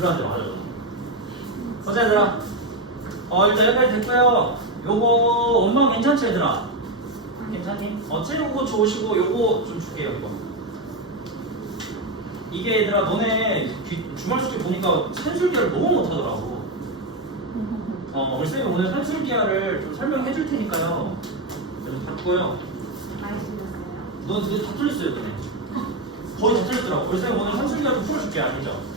들어가지 맞아. 보자 얘들아. 어 일단 여기까지 됐고요. 요거 원망 괜찮지 얘들아? 괜찮니? 어 체육고 좋으시고 요거 좀 줄게요 이거. 이게 얘들아 너네 귀- 주말 숙제 보니까 산술기를 너무 못하더라고. 어 우리 쌤이 오늘 산술기를 좀 설명해 줄 테니까요. 좀 받고요. 넌 되게 다 틀렸어요, 너네. 거의 다 틀렸더라고. 그래서 내가 오늘 한술기를 좀 풀어줄게, 알겠죠?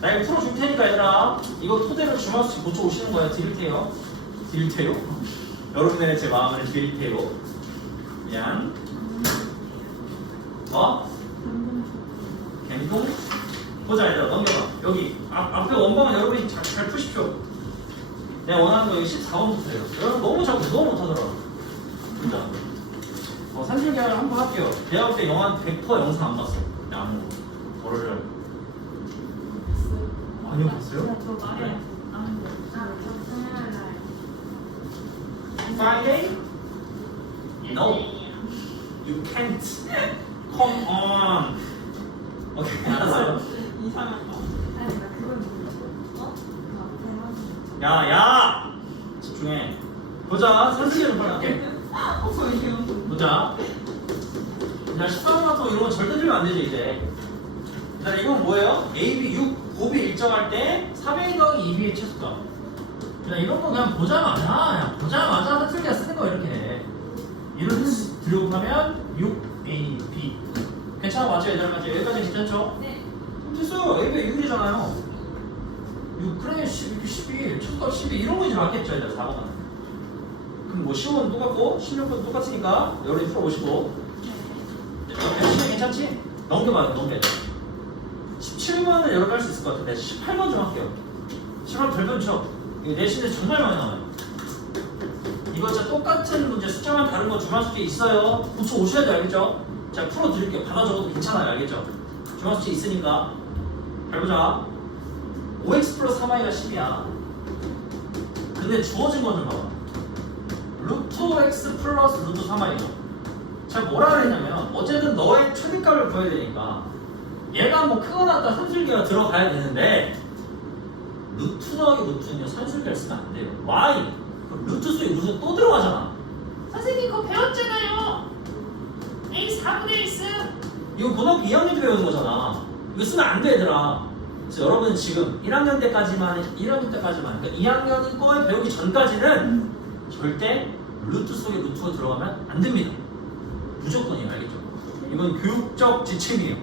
나 이거 풀어줄 테니까, 얘들아. 이거 토대로 주마수씩 고쳐 오시는 거야, 드릴 테요. 드릴 테요? 여러분의 제 마음을 드릴 테요. 미안. 어? 갱동? 보자, 얘들아. 넘겨봐. 여기, 앞, 앞에 원방은 여러분이 잘, 잘 푸십시오. 내가 원하는 거 여기 14번부터예요. 여러분 너무 자꾸 너무 못하더라고. 진짜. 어, 산술계를 한번 할게요. 대학 때 영화 100% 영상 안 봤어. 그냥 아니요 봤 어요? 저 말이 안 돼. 아, 저 토요일 날. Friday? No, you can't. Come on. 오케이 알았어요. 이상한 거. 그 앞에 야 야. 집중해. 보자 저 이거. 보자. 자 14번부터 이런 건 절대 들면 안 되지 이제. 자 이건 뭐예요? A, B 6 곱이 일정할 때 3A 더하기 2B의 최소값. 야 이런 거 그냥 보자마자 그냥 보자마자 한술기가 쓰는 거 이렇게 이런 드리고 하면 6AB 괜찮아 맞죠 얘들아? 맞죠? 여기까지 괜찮죠? 네. 됐어요 A가 6이잖아요. 6 그래 12, 12 최소값 12 이런 거 이제 맞겠죠 얘들 4번은. 그럼 뭐 15는 똑같고 16번 똑같으니까 여러분이 풀어보시고. 열심히 괜찮지? 넘겨봐요 넘겨 17번은 여러분 할수 있을 것 같은데 18번 좀 할게요. 18번 별변 쳐 이거 내신에 정말 많이 나와요. 이거 진짜 똑같은 문제 숫자만 다른 거 숙제 있어요? 고쳐 오셔야 돼요 알겠죠? 제가 풀어드릴게요. 받아 적어도 괜찮아요 알겠죠? 숙제 있으니까. 잘 보자. 5x 플러스 3y가 10이야. 근데 주어진 거 좀 봐봐. 루트 x 플러스 루트 3y죠. 제가 뭐라 그랬냐면 어쨌든 너의 최대값을 구해야 되니까 얘가 뭐 크거나 같다 산술계가 들어가야 되는데 루트 더하기 루트는요 산술계를 쓰면 안 돼요. 그럼 루트 속에 루트 또 들어가잖아. 선생님 그거 배웠잖아요. A 4분의 1 쓰. 이거 고등학교 2학년 때 배우는 거잖아. 이거 쓰면 안 돼 얘들아. 그래서 여러분 지금 1학년 때까지만 1학년 때까지만 그러니까 2학년 거에 배우기 전까지는 절대 루트 속에 루트가 들어가면 안 됩니다. 무조건이에요 알겠죠? 이건 교육적 지침이에요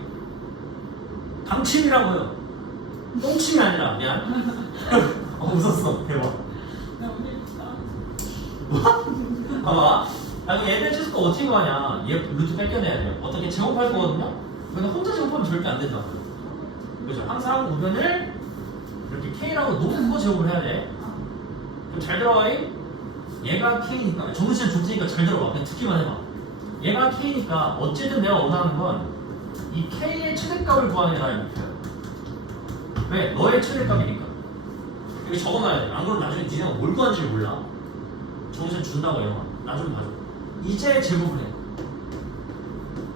방침이라고요. 똥침이 아니라 미안. 어, 웃었어. 대박. 진짜. 봐봐. 아니 얘들 최소가 어떻게 구하냐. 얘 루트 뺏겨내야 돼요. 어떻게 제곱할 거거든요? 근데 혼자 제곱하면 절대 안 된다 그죠? 항상 우변을 이렇게 K라고 거 제곱을 해야 돼. 그럼 잘 들어와 이? 얘가 K니까. 정신 좋으니까 잘 들어봐 그냥 듣기만 해봐. 얘가 K니까 어쨌든 내가 원하는 건 이 K의 최대값을 구하는 게 나의 목표야 왜? 너의 최대값이니까 이거 적어놔야 돼. 안 그러면 나중에 니네가 뭘 구하는지 몰라. 정신 준다고 거. 나좀 봐줘. 이제 제곱을 해.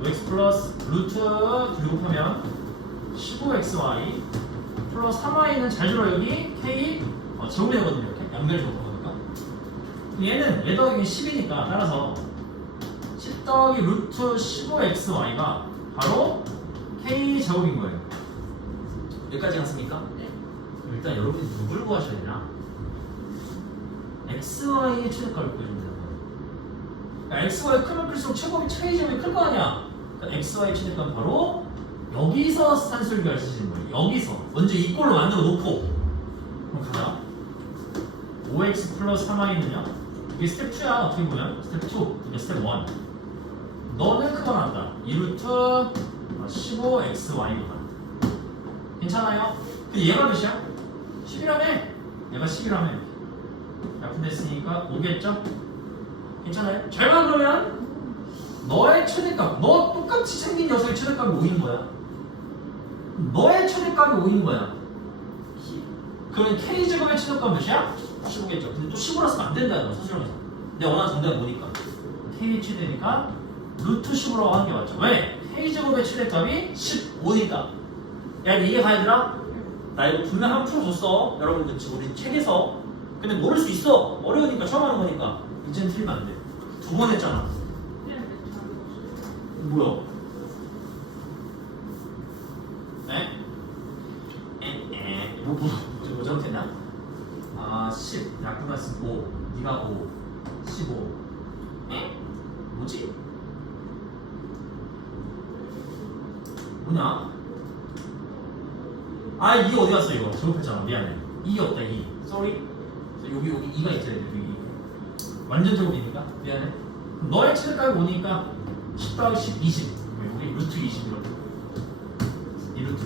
x 플러스 루트 곱하면 15xy 플러스 3y는 잘 들어 여기 k 어, 제곱이 되거든요. 이렇게 연결 제곱하니까. 얘는 얘 더하기 10이니까 따라서 10 더하기 루트 15xy가 바로 k 제곱인 거예요. 여기까지 갔습니까? 네. 그럼 일단 여러분이 누굴 구하셔야 되나? XY의 최대값을 구해주면 되는 거예요. 그러니까 XY 크면 클수록 최고의 차이점이 클 거 아니야? 그러니까 XY 최대값은 바로 여기서 산술기를 쓰시는 거예요. 여기서. 먼저 이 꼴로 만들어 놓고. 그럼 가자. 5X 플러스 3Y는요? 이게 스텝 2야, 어떻게 보면. 스텝 2. 이게 스텝 1. 너는 크거 나왔다. 2루트 15XY거든. 괜찮아요? 그 얘가 몇이야? 10이라며? 얘가 10이라며 약분됐으니까 5겠죠? 괜찮아요? 잘봐 그러면 너의 최대값 너 똑같이 생긴 녀석의 최대값이 5인 거야 너의 최대값이 5인 거야 그러면 K제곱의 최대값 몇이야? 15겠죠 근데 또 10으로 쓰면 안 된다는 거야 서술형에서 내가 원하는 정답이 뭐니까 K 최대니까 루트 10으로 하는 게 맞죠 왜? K제곱의 최대값이 15니까 야 이해 가야 되나? 나 이거 분명 한 풀어줬어. 여러분들 지금 우리 책에서. 근데 모를 수 있어. 어려우니까 처음 하는 거니까. 이제는 틀리면 안 돼. 두 번 했잖아. 뭐야? 에? 에? 에? 뭐, 뭐, 뭐, 뭐 잘못했냐? 아, 10. 야쿠다스 5. 네가 5. 15. 에? 뭐지? 뭐냐? 아, 이 어디 갔어, 이거? 잘못했잖아. 미안해. 2 없다, 2. Sorry. 여기, 여기 2가 있어야 돼, 여기. 완전 제곱이니까. 미안해. 너의 칠까지 보니까 10 더하기 10, 20. 여기 루트 20 이렇게. 이 루트.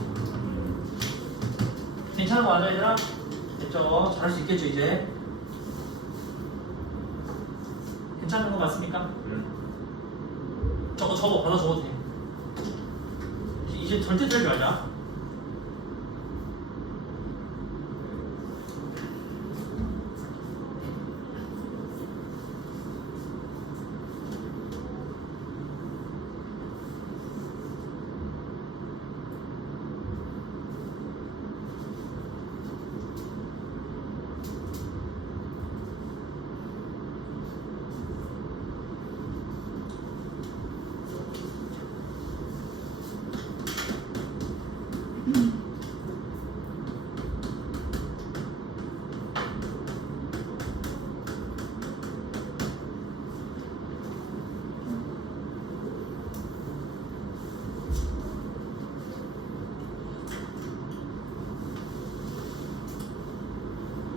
괜찮은 거 맞아, 얘들아? 됐죠? 잘할 수 있겠죠, 이제? 괜찮은 거 맞습니까? 저거, 저거, 받아 적어도 돼. 이제 절대 들지 말자.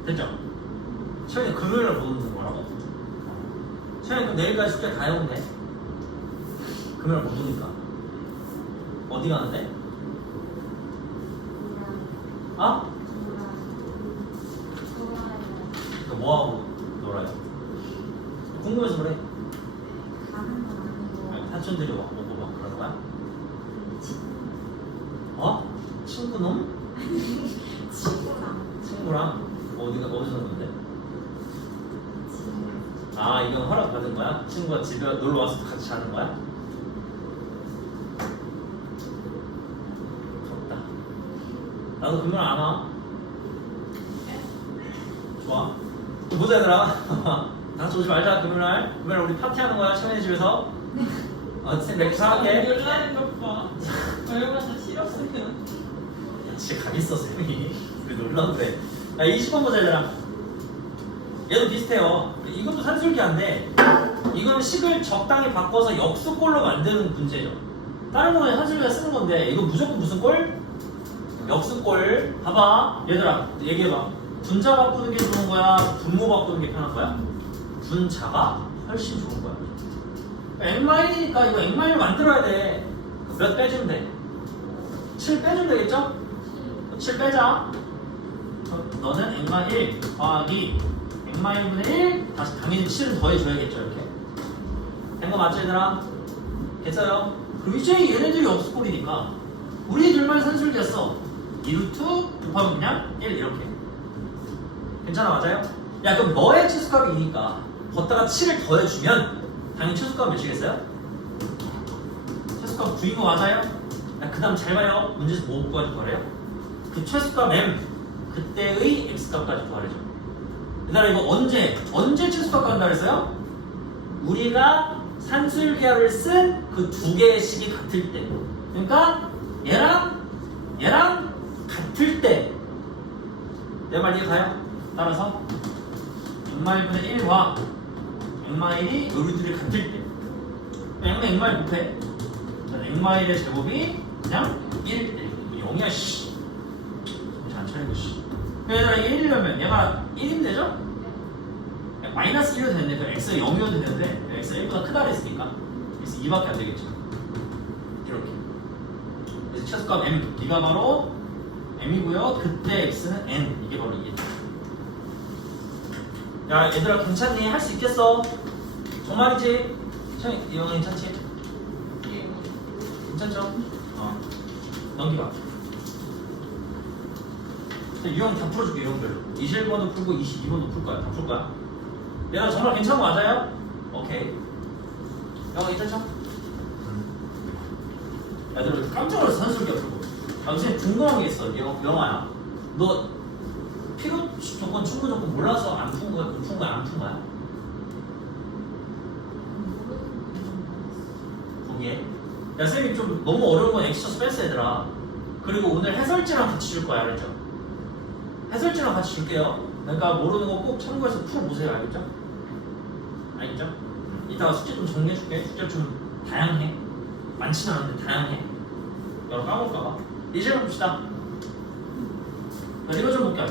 됐죠? 시현이 금요일에 못 오는 거라고? 시현이 그럼 내일까지 숙제 다 해온대? 금요일 못 오니까 어디 가는데? 아? 그러니까 뭐하고 놀아요? 궁금해서 그래 아니, 사촌들이 막 오고 막 그러는 거야? 어? 친구놈? 친구랑 어디가 어디서 놀는데? 아 이건 허락 받은 거야? 친구가 집에 놀러 와서 같이 자는 거야? 부럽다. 나도 금요일 안 와. 좋아. 또 보자 얘들아. 다 같이 오지 말자 금요일 날. 금요일 우리 파티하는 거야 시원이 집에서. 어, 쌤 맥주 사갈게. 놀라는 것 봐. 얼마나 싫었으면. 진짜 가겠어 쌤이. 우리 놀라 그래. 야 20번 보자 얘들아. 얘도 비슷해요. 이것도 산술기한데 이거는 식을 적당히 바꿔서 역수꼴로 만드는 문제죠. 다른 거는 산술기가 쓰는 건데 이거 무조건 무슨 꼴? 역수꼴. 봐봐. 얘들아 얘기해봐. 분자 바꾸는 게 좋은 거야? 분모 바꾸는 게 편한 거야? 분자가 훨씬 좋은 거야. 엑마일이니까 이거 엑마일 만들어야 돼. 몇 빼주면 돼? 7 빼주면 되겠죠? 7 빼자. 너는 엑마 1 더하기 엑마 1분의 1 다시 당연히 7은 더해줘야겠죠 이렇게 된 거 맞죠 얘들아? 됐어요? 그럼 이제 얘네들이 역수꼴이니까 우리 둘만 산술기였어 2루트 곱하면 그냥 1 이렇게 괜찮아 맞아요? 야 그럼 너의 최소값이 2니까 걷다가 7을 더해주면 당연히 최소값 몇이겠어요? 최소값 9인 거 맞아요? 그 다음 잘 봐요 문제에서 뭐 구하는 거래요? 그 최소값 m 그때의 x값까지 구하래죠 얘들아 이거 언제 언제 최소값 구한다 그랬어요? 우리가 산술기하를 쓴 그 두 개의 식이 같을 때. 그러니까 얘랑 얘랑 같을 때. 내 말 이해가요? 따라서 엑마일분의 1과 엑마일이 요리들이 같을 때. 엑마 엑마일 곱해. 엑마일의 제곱이 그냥 1 0이야 씨. 정신 안 차리고 씨 얘들아 1이려면 얘가 1이면 되죠? 마이너스 1도 되는데 그 x가 0이어도 되는데 x가 1보다 크다 그랬으니까 그래서 2밖에 안 되겠죠 이렇게 그래서 최소값 m 이가 바로 m이고요 그때 x는 n 이게 바로 이게 야 얘들아 괜찮니? 할 수 있겠어? 정말이지? 참 이거 괜찮지? 괜찮죠? 어 넘기봐 유형 다 풀어줄게 유형별로 21번도 풀고 22번도 풀 거야 다 풀 거야 얘들아 정말 괜찮은 거 맞아요? 오케이 영어 괜찮죠? 얘들아 깜짝 놀라서 산술기가 풀고 아 선생님 궁금한 게 있어 영어, 영어야 너 필요 조건 충분 조건 몰라서 안 푼 거야? 푼 거야? 안 푼 거야? 거기에 야 쌤이 좀 너무 어려운 건 엑스처스 뺐어 얘들아 그리고 오늘 해설지랑 같이 줄 거야 알겠죠? 해설지랑 같이 줄게요. 그러니까 모르는 거 꼭 참고해서 풀어보세요. 알겠죠? 알겠죠? 이따가 숙제 좀 정리해 줄게. 숙제 좀 다양해. 많지는 않은데 다양해. 여러 까먹을까봐. 이제 봅시다. 자, 이거 좀 볼게요.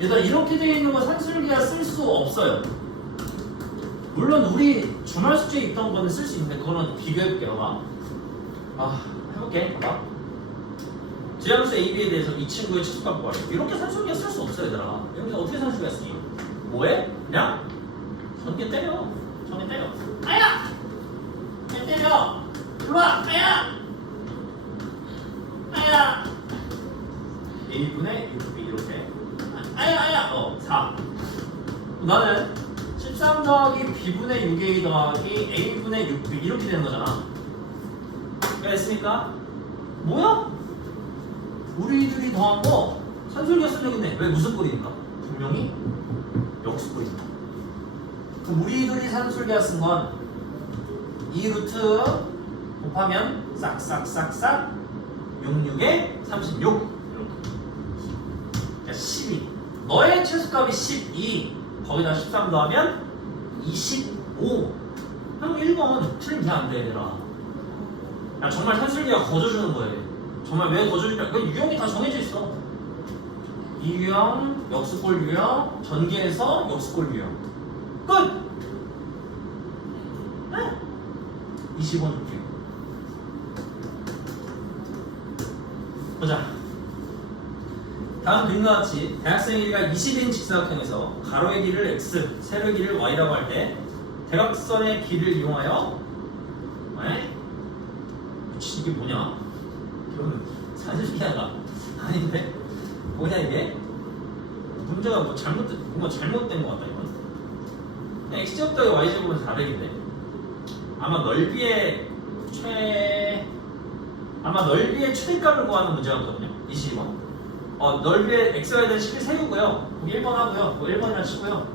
얘들아 이렇게 되어 있는 거 산술기가 쓸 수 없어요. 물론 우리 주말 숙제 있던 거는 쓸 수 있는데 그거는 비교해볼게요. 봐. 아 해볼게. 봐봐 지함수 AB에 대해서 이 친구의 최소값 구하래 이렇게 산술기가 쓸 수 없어요 얘들아 여기서 어떻게 산술기가 쓰니 뭐해? 그냥 전개 때려 전개 때려 아야! 개 때려 일로와 아야! 아야! A분의 6B 이렇게 아야 아야 어 4. 나는 13 더하기 B분의 6A 더하기 A분의 6B 이렇게 되는 거잖아 그랬으니까 뭐야? 우리들이 더한 거 쓰려겠네 왜 무슨 꼴이니까? 분명히 역수꼴이니까 그럼 우리들이 산술기가 쓴건 이 루트 곱하면 싹싹싹싹 66에 36 이렇게 그러니까 12 너의 최소값이 12 거기다 13 더하면 25 형 1번 틀리면 돼안돼 얘들아. 야 정말 산술기가 거저 주는 거예요 정말 왜 거저주냐 그 유형이 다 정해져 있어 이 유형, 역수꼴 유형, 전개해서 역수꼴 유형 끝! 네 20원 줄게요 보자 다음 그림과 같이 대학생의 길이가 20인 직사각형에서 가로의 길이를 x, 세로의 길이를 y라고 할 때 대각선의 길이를 이용하여 에? 미친 이게 뭐냐? 산술기야가 아닌데 뭐냐 이게? 문제가 뭐 잘못 뭔가 잘못된 것 같다 이건. 그냥 x제곱 더하기 y제곱은 400인데 아마 넓이의 최 아마 넓이의 최대값을 구하는 문제가 거든요 22번. 어, 넓이의 x가 된 10을 세우고요. 1번 하고요. 뭐 1번이라 치고요.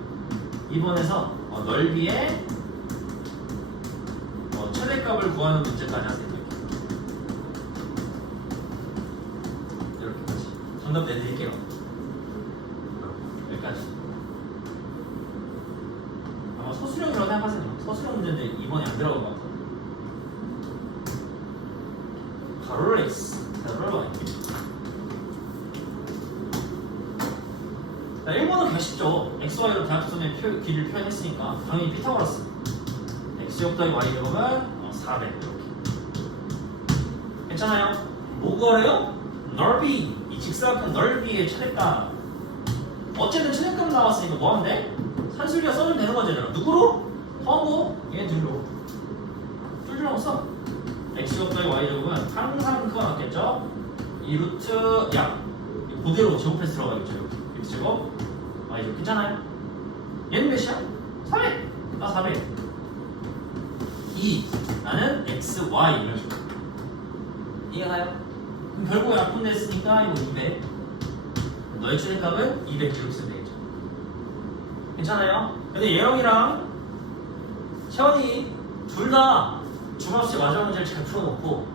2번에서 어, 넓이의 어, 최대값을 구하는 문제까지 하세요. 정답 내드릴게요. 여기까지. 아마 서술형이라고 생각하세요. 서술형 문제인데 2번이 안 들어간 것 같아요. 가로를 x, 세로를 y. 자, 1번은 개 쉽죠. XY로 대각선의 표, 길이를 표현했으니까 당연히 피타고라스. X제곱 더하기 Y제곱은 어, 400 이렇게. 괜찮아요? 뭐 구하래요? 넓이. 이 직사각형 넓이의 최대값. 어쨌든 최대값 나왔으니까 뭐 하면 돼? 산술기가 써주면 되는. 얘들아. 누구로? 허무. 얘 둘로. 쫄쫄하고 써. X제곱 더하기 Y제곱은 항상 그거 맞겠죠? 이 루트, 야. 그대로 제곱해서 들어가겠죠. X제곱 Y제곱 괜찮아요? 얘는 몇이야? 400 나 400 2 나는 X, Y 이런 식으로 이해가요? 그럼 결국 약분됐으니까 이거 200 너의 최대값은 200 이렇게 쓰면 되겠죠 괜찮아요? 근데 예영이랑 채원이 둘 다 중학생 마지막 문제를 잘 풀어놓고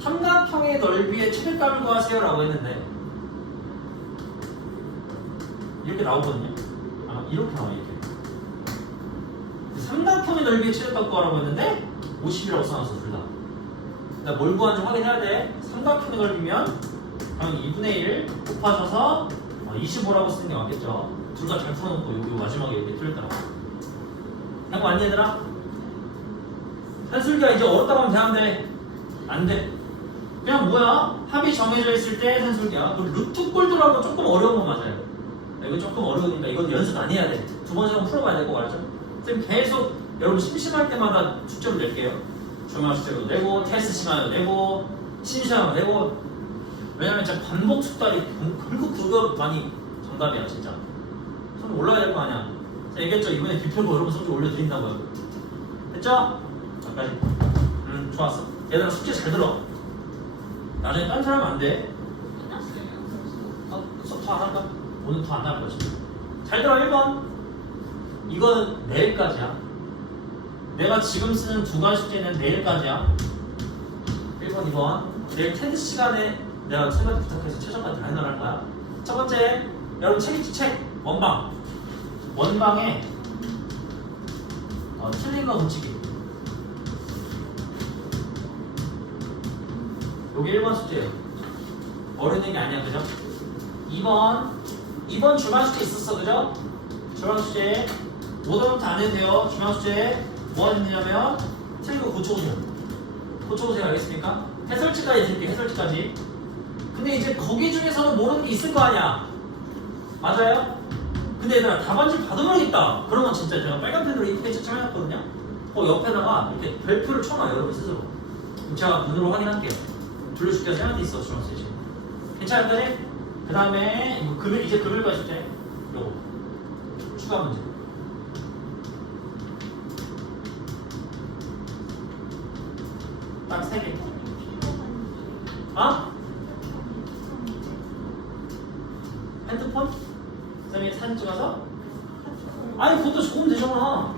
삼각형의 넓이의 최대값을 구하세요라고 했는데 이렇게 나오거든요. 아마 이렇게 나와 이렇게. 삼각형의 넓이의 최대값 구하라고 했는데 50이라고 써놨어 둘 다. 그러니까 뭘 구하는지 확인해야 돼. 삼각형의 넓이면 당연히 2분의 1 곱하셔서 25라고 쓰는 게 맞겠죠. 둘 다 잘 풀어놓고 여기 마지막에 이렇게 틀렸더라고. 한거 아니 얘들아? 산술기가 이제 어렵다고 하면 되는데 안 돼. 그냥 뭐야? 합이 정해져 있을 때 산술기야. 그리고 루트 꼴들하고 조금 어려운 건 맞아요. 이거 조금 어려우니까 이건 연습 많이 해야 돼. 두 번째 좀 풀어봐야 될거 알죠? 쌤 계속 여러분 심심할 때마다 숙제를 낼게요. 주말 숙제도 내고, 테스트 시간에도 내고, 심시간에도 내고. 왜냐면 진짜 반복 숙달이 결국 그거 많이 정답이야 진짜. 좀 올라야 될 거 아니야. 제가 얘기했죠 이번에 비표고 여러분 성적 올려드린다고요. 됐죠? 여기까지. 음 좋았어. 얘들아 숙제 잘 들어. 나중에 딴 사람 안 돼. 끝났어요. 수업 더안 할까? 오늘 더 안 나올 거지. 잘 들어 1번. 이건 내일까지야. 내가 지금 쓰는 두 가지 숙제는 내일까지야. 1번, 2번. 내일 테드 시간에 내가 선배한테 부탁해서 최종까지 다 해놓을 거야. 첫 번째, 여러분 책 있지? 책. 원방. 원방에 어, 틀린 거 붙이기. 여기 1번 숙제예요. 어려운 게 아니야, 그죠? 2번, 2번 주말 숙제 있었어, 그죠? 주말 숙제 5번부터 안 해도 돼요. 주말 숙제 뭐 했냐면 틀린 거 고쳐오세요. 고쳐오세요, 알겠습니까? 해설지까지 드릴게요, 해설지까지. 근데 이제 거기 중에서는 모르는 게 있을 거 아니야. 맞아요? 근데 얘들아 답안지 받아버리겠다. 그러면 진짜 제가 빨간 펜으로 이 페이지 촬영했거든요. 그 옆에다가 이렇게 별표를 쳐놔요, 여러분 스스로. 제가 눈으로 확인할게요. 돌려줄게요, 쌤한테 있어, 주말 숙제 지금. 괜찮을 거니? 그 다음에 금일 이제 금일까지 숙제 요거 추가 문제 딱 세 개. 아? 핸드폰? 쌤이 사진 찍어서? 아니 그것도 좋으면 되잖아